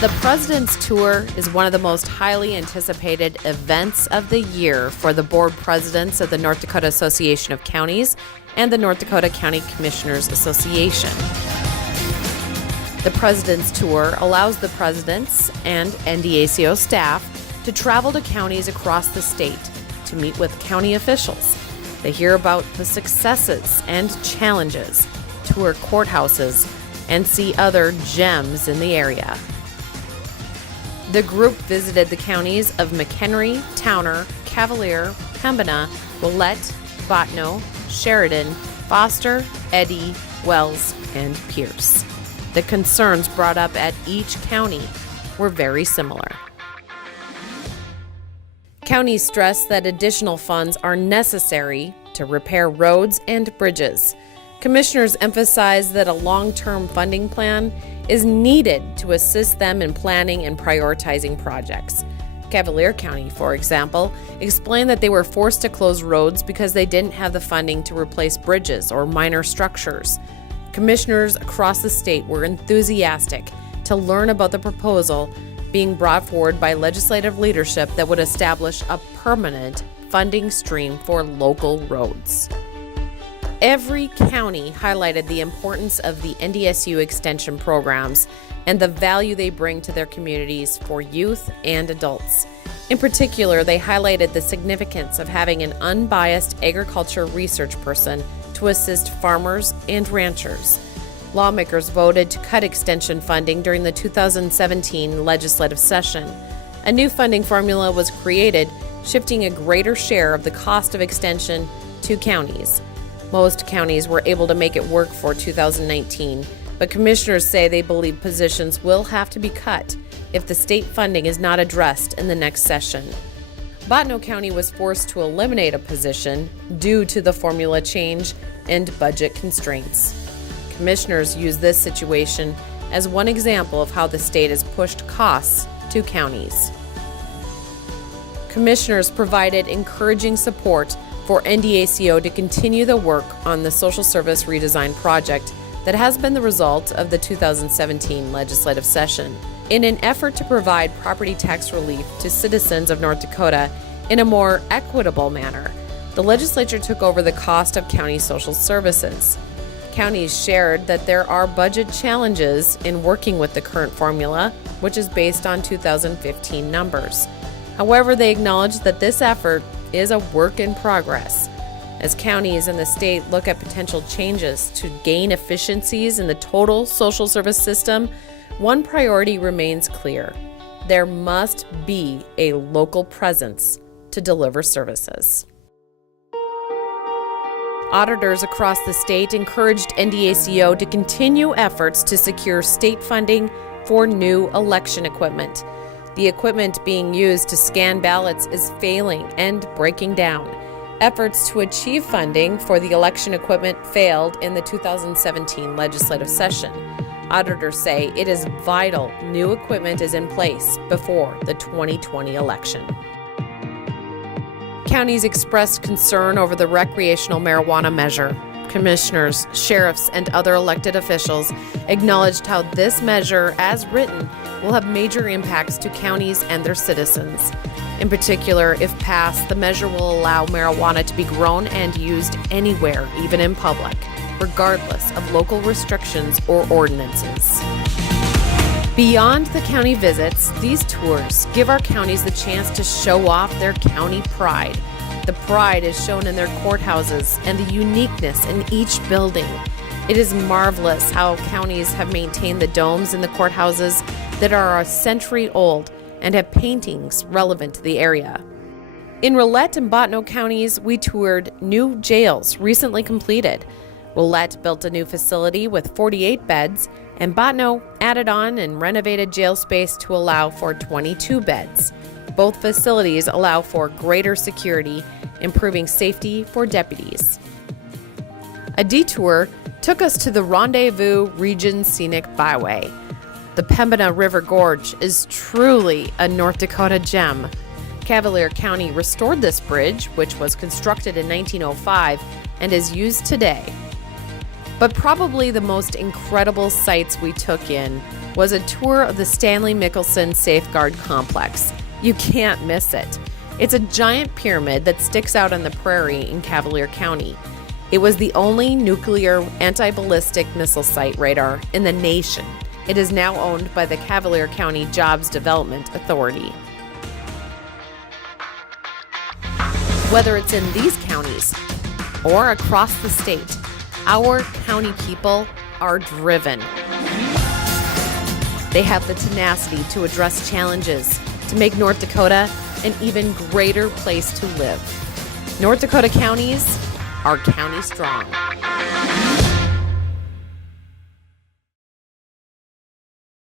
The President's Tour is one of the most highly anticipated events of the year for the board presidents of the North Dakota Association of Counties and the North Dakota County Commissioners Association. The President's Tour allows the presidents and NDACO staff to travel to counties across the state to meet with county officials. They hear about the successes and challenges, tour courthouses, and see other gems in the area. The group visited the counties of McHenry, Towner, Cavalier, Pembina, Willette, Bottineau, Sheridan, Foster, Eddy, Wells, and Pierce. The concerns brought up at each county were very similar. Counties stress that additional funds are necessary to repair roads and bridges. Commissioners emphasize that a long-term funding plan is needed to assist them in planning and prioritizing projects. Cavalier County, for example, explained that they were forced to close roads because they didn't have the funding to replace bridges or minor structures. Commissioners across the state were enthusiastic to learn about the proposal being brought forward by legislative leadership that would establish a permanent funding stream for local roads. Every county highlighted the importance of the NDSU extension programs and the value they bring to their communities for youth and adults. In particular, they highlighted the significance of having an unbiased agriculture research person to assist farmers and ranchers. Lawmakers voted to cut extension funding during the 2017 legislative session. A new funding formula was created, shifting a greater share of the cost of extension to counties. Most counties were able to make it work for 2019, but commissioners say they believe positions will have to be cut if the state funding is not addressed in the next session. Bottineau County was forced to eliminate a position due to the formula change and budget constraints. Commissioners use this situation as one example of how the state has pushed costs to counties. Commissioners provided encouraging support for NDACO to continue the work on the Social Service Redesign project that has been the result of the 2017 legislative session. In an effort to provide property tax relief to citizens of North Dakota in a more equitable manner, the legislature took over the cost of county social services. Counties shared that there are budget challenges in working with the current formula, which is based on 2015 numbers. However, they acknowledged that this effort is a work in progress. As counties and the state look at potential changes to gain efficiencies in the total social service system, one priority remains clear. There must be a local presence to deliver services. Auditors across the state encouraged NDACO to continue efforts to secure state funding for new election equipment. The equipment being used to scan ballots is failing and breaking down. Efforts to achieve funding for the election equipment failed in the 2017 legislative session. Auditors say it is vital new equipment is in place before the 2020 election. Counties expressed concern over the recreational marijuana measure. Commissioners, sheriffs, and other elected officials acknowledged how this measure, as written, will have major impacts to counties and their citizens. In particular, if passed, the measure will allow marijuana to be grown and used anywhere, even in public, regardless of local restrictions or ordinances. Beyond the county visits, these tours give our counties the chance to show off their county pride. The pride is shown in their courthouses and the uniqueness in each building. It is marvelous how counties have maintained the domes in the courthouses that are a century old and have paintings relevant to the area. In Willette and Bottineau counties, we toured new jails recently completed. Willette built a new facility with 48 beds, and Bottineau added on and renovated jail space to allow for 22 beds. Both facilities allow for greater security, improving safety for deputies. A detour took us to the Rendezvous Region Scenic Byway. The Pembina River Gorge is truly a North Dakota gem. Cavalier County restored this bridge, which was constructed in 1905 and is used today. But probably the most incredible sights we took in was a tour of the Stanley Mickelson Safeguard Complex. You can't miss it. It's a giant pyramid that sticks out on the prairie in Cavalier County. It was the only nuclear anti-ballistic missile site radar in the nation. It is now owned by the Cavalier County Jobs Development Authority. Whether it's in these counties or across the state, our county people are driven. They have the tenacity to address challenges, to make North Dakota an even greater place to live. North Dakota counties are county strong.